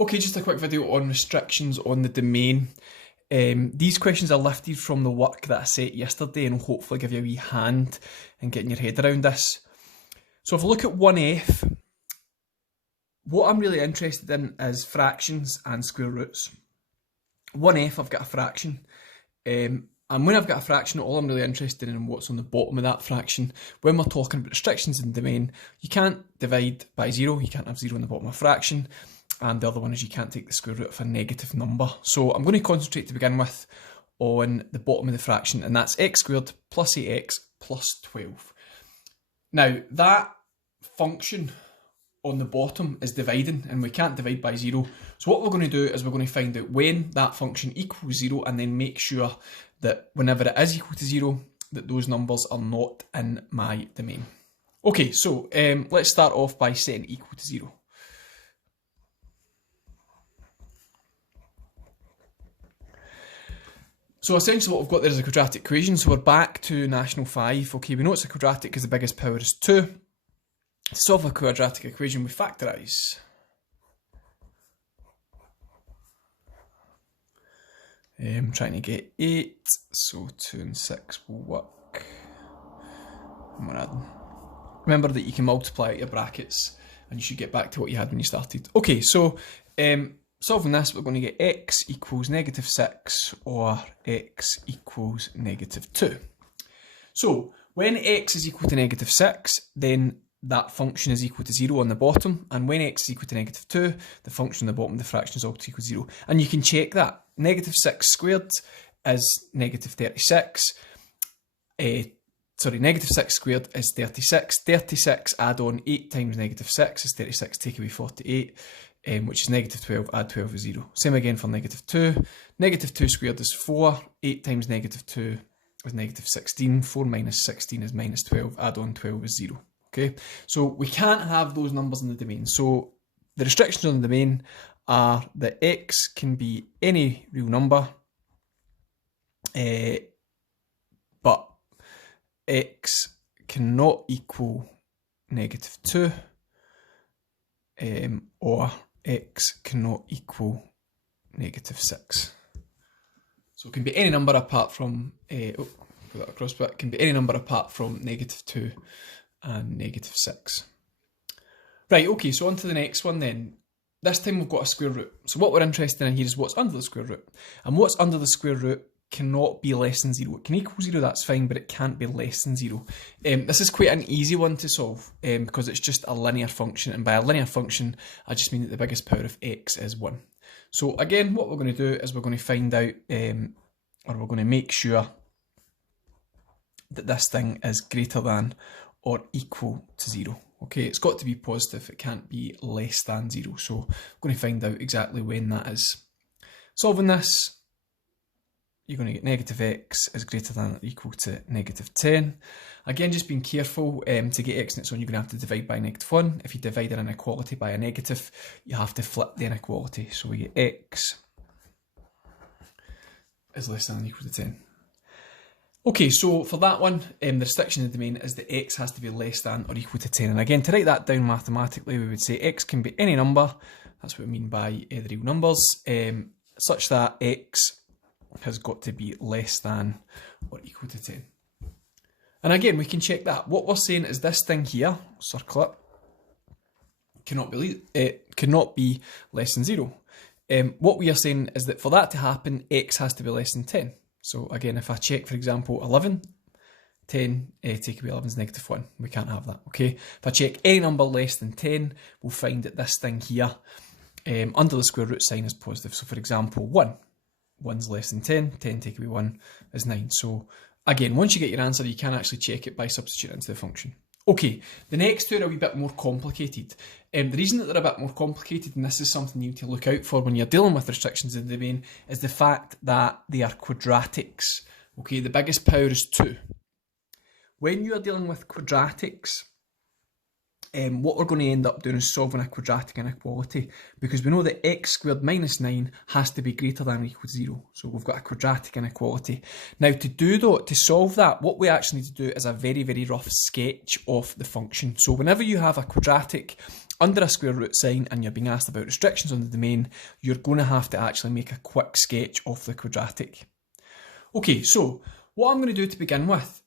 Okay, just a quick video on restrictions on the domain. These questions are lifted from the work that I set yesterday and will hopefully give you a wee hand in getting your head around this. So if we look at 1f, what I'm really interested in is fractions and square roots. 1f, I've got a fraction. And when I've got a fraction, all I'm really interested in is what's on the bottom of that fraction. When we're talking about restrictions in the domain, you can't divide by 0, you can't have 0 on the bottom of a fraction. And the other one is you can't take the square root of a negative number. So I'm going to concentrate to begin with on the bottom of the fraction, and that's x squared plus 8x plus 12. Now, that function on the bottom is dividing, and we can't divide by 0. So what we're going to do is we're going to find out when that function equals 0, and then make sure that whenever it is equal to 0, that those numbers are not in my domain. Okay, so let's start off by setting equal to 0. So essentially what we've got there is a quadratic equation, so we're back to National 5. Okay, we know it's a quadratic because the biggest power is 2. To solve a quadratic equation, we factorise. I'm trying to get 8, so 2 and 6 will work. Remember that you can multiply out your brackets and you should get back to what you had when you started. Okay, so solving this, we're going to get x equals negative 6 or x equals negative 2. So when x is equal to negative 6, then that function is equal to 0 on the bottom, and when x is equal to negative 2, the function on the bottom of the fraction is also equal to 0. And you can check that. Negative 6 squared is negative 36. Negative 6 squared is 36. 36 add on 8 times negative 6 is 36, take away 48. Which is negative 12, add 12 is 0. Same again for negative 2. Negative 2 squared is 4. 8 times negative 2 is negative 16. 4 minus 16 is minus 12. Add on 12 is 0. Okay, so we can't have those numbers in the domain. So the restrictions on the domain are that x can be any real number, but x cannot equal negative 2, or x cannot equal negative 6. So it can be any number apart from, it can be any number apart from negative 2 and negative 6. Right, okay, so on to the next one then. This time we've got a square root. So what we're interested in here is what's under the square root. And what's under the square root cannot be less than 0. It can equal 0, that's fine, but it can't be less than 0. This is quite an easy one to solve because it's just a linear function, and by a linear function I just mean that the biggest power of x is 1. So again, what we're going to do is we're going to find out, or we're going to make sure that this thing is greater than or equal to 0. Okay, it's got to be positive, it can't be less than 0. So we're going to find out exactly when that is. Solving this, you're going to get negative x is greater than or equal to negative 10. Again, just being careful, to get x on its own, you're going to have to divide by negative 1. If you divide an inequality by a negative, you have to flip the inequality. So we get x is less than or equal to 10. Okay, so for that one, the restriction in the domain is that x has to be less than or equal to 10. And again, to write that down mathematically, we would say x can be any number, that's what we mean by the real numbers, such that x has got to be less than or equal to 10. And again, we can check that. What we're saying is this thing here, circle it, cannot be less than 0. What we are saying is that for that to happen, x has to be less than 10. So again, if I check, for example, 11, 10, take away 11 is negative 1. We can't have that, okay? If I check any number less than 10, we'll find that this thing here, under the square root sign is positive. So for example, 1. 1's less than 10, 10 take away 1 is 9. So again, once you get your answer, you can actually check it by substituting into the function. Okay, the next two are a wee bit more complicated. The reason that they're a bit more complicated, and this is something you need to look out for when you're dealing with restrictions in the domain, is the fact that they are quadratics. Okay, the biggest power is 2. When you are dealing with quadratics, what we're going to end up doing is solving a quadratic inequality, because we know that x squared minus 9 has to be greater than or equal to 0. So we've got a quadratic inequality. Now to solve that, what we actually need to do is a very, very rough sketch of the function. So whenever you have a quadratic, under a square root sign and you're being asked about restrictions on the domain, you're going to have to actually make a quick sketch of the quadratic. Okay, so what I'm going to do to begin with,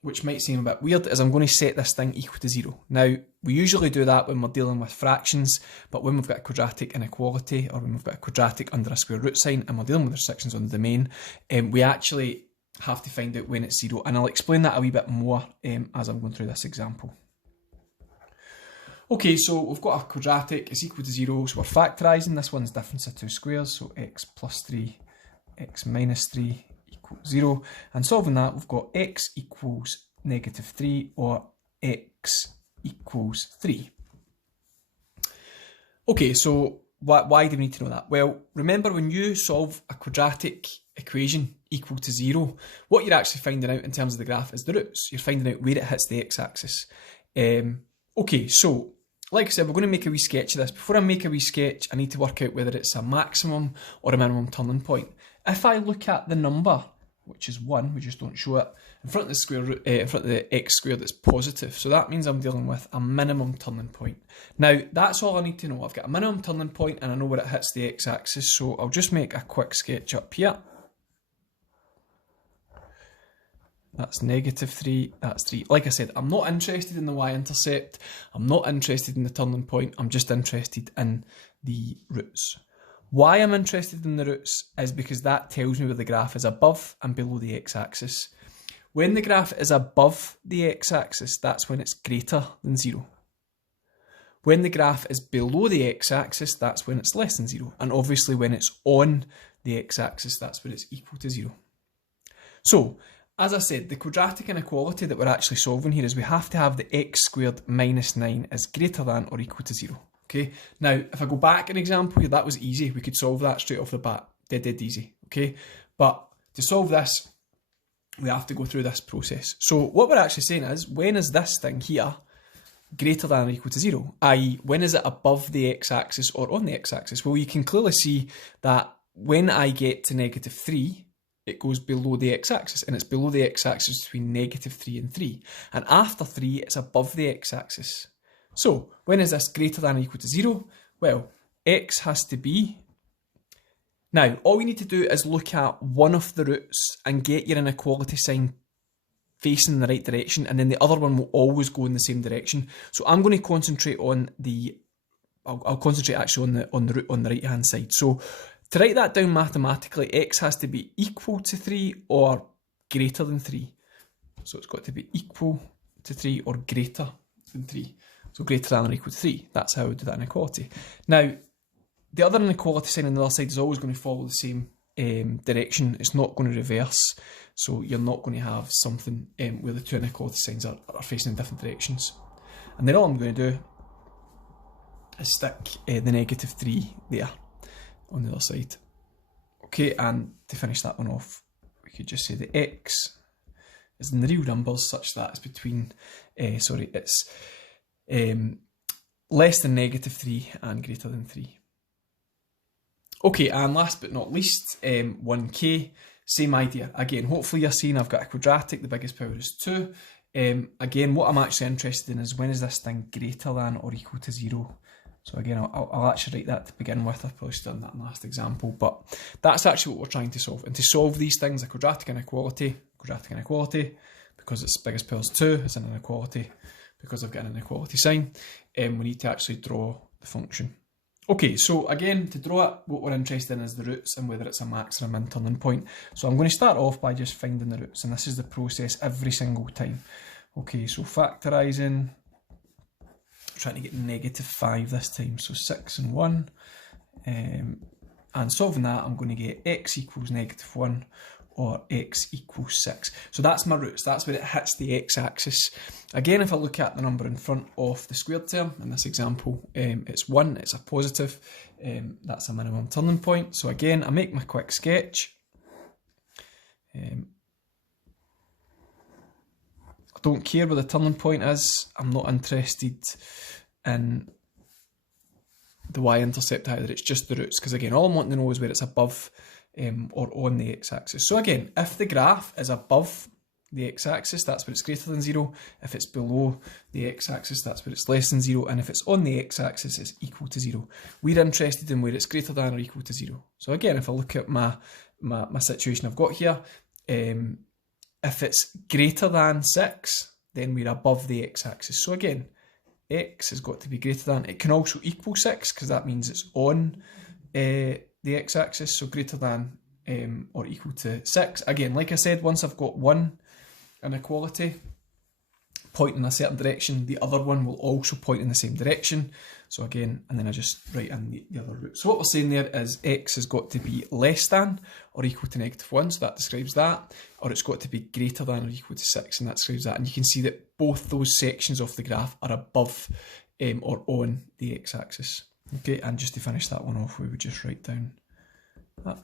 which might seem a bit weird, is I'm going to set this thing equal to 0. Now, we usually do that when we're dealing with fractions, but when we've got a quadratic inequality, or when we've got a quadratic under a square root sign and we're dealing with restrictions on the domain, we actually have to find out when it's 0, and I'll explain that a wee bit more as I'm going through this example. Okay, so we've got a quadratic, it's equal to 0, so we're factorising. This one's difference of two squares, so x plus 3, x minus 3 equals 0. And solving that, we've got x equals negative 3 or x equals 3. Okay, so why do we need to know that? Well, remember when you solve a quadratic equation equal to 0, what you're actually finding out in terms of the graph is the roots. You're finding out where it hits the x-axis. Okay, so like I said, we're going to make a wee sketch of this. Before I make a wee sketch, I need to work out whether it's a maximum or a minimum turning point. If I look at the number, which is 1, we just don't show it, in front of the square root, in front of the x squared, it's positive. So that means I'm dealing with a minimum turning point. Now, that's all I need to know. I've got a minimum turning point and I know where it hits the x-axis. So I'll just make a quick sketch up here. That's negative 3, that's 3. Like I said, I'm not interested in the y-intercept. I'm not interested in the turning point. I'm just interested in the roots. Why I'm interested in the roots is because that tells me where the graph is above and below the x-axis. When the graph is above the x-axis, that's when it's greater than 0. When the graph is below the x-axis, that's when it's less than 0. And obviously when it's on the x-axis, that's when it's equal to 0. So, as I said, the quadratic inequality that we're actually solving here is we have to have the x squared minus 9 is greater than or equal to 0. Okay, now if I go back an example here, that was easy. We could solve that straight off the bat. Dead easy. Okay, but to solve this, we have to go through this process. So what we're actually saying is, when is this thing here greater than or equal to 0? I.e., when is it above the x-axis or on the x-axis? Well, you can clearly see that when I get to negative 3, it goes below the x-axis, and it's below the x-axis between negative 3 and 3. And after 3, it's above the x-axis. So, when is this greater than or equal to 0? Well, x has to be... Now, all you need to do is look at one of the roots and get your inequality sign facing in the right direction, and then the other one will always go in the same direction. So I'm going to concentrate on the... I'll concentrate actually on the root on the right-hand side. So, to write that down mathematically, x has to be equal to 3 or greater than 3. So it's got to be equal to 3 or greater than 3. So greater than or equal to 3. That's how we do that inequality. Now, the other inequality sign on the other side is always going to follow the same direction. It's not going to reverse. So you're not going to have something where the two inequality signs are facing in different directions. And then all I'm going to do is stick the negative 3 there on the other side. Okay, and to finish that one off, we could just say the x is in the real numbers such that it's between, it's less than negative 3 and greater than 3. Okay, and last but not least, 1k, same idea. Again, hopefully you're seeing I've got a quadratic, the biggest power is 2. Again, what I'm actually interested in is when is this thing greater than or equal to 0? So again, I'll actually write that to begin with. I've probably done that in the last example, but that's actually what we're trying to solve. And to solve these things, a quadratic inequality, because its biggest power is 2, it's an inequality, because I've got an inequality sign, we need to actually draw the function. Okay, so again, to draw it, what we're interested in is the roots and whether it's a max or a min turning point. So I'm going to start off by just finding the roots, and this is the process every single time. Okay, so factorising, trying to get negative 5 this time, so 6 and 1, and solving that, I'm going to get x equals negative 1 or x equals 6. So that's my roots, that's where it hits the x-axis. Again, if I look at the number in front of the squared term, in this example, it's 1, it's a positive, that's a minimum turning point. So again, I make my quick sketch. I don't care where the turning point is. I'm not interested in the y-intercept either. It's just the roots, because again, all I'm wanting to know is where it's above or on the x-axis. So again, if the graph is above the x-axis, that's where it's greater than 0. If it's below the x-axis, that's where it's less than 0. And if it's on the x-axis, it's equal to 0. We're interested in where it's greater than or equal to 0. So again, if I look at my situation I've got here, if it's greater than 6, then we're above the x-axis. So again, x has got to be greater than. It can also equal 6 because that means it's on the x-axis. So greater than or equal to 6. Again, like I said, once I've got one inequality pointing in a certain direction, the other one will also point in the same direction. So again, and then I just write in the other root. So what we're saying there is x has got to be less than or equal to -1, so that describes that, or it's got to be greater than or equal to 6, and that describes that. And you can see that both those sections of the graph are above or on the x-axis. Okay, and just to finish that one off, we would just write down that.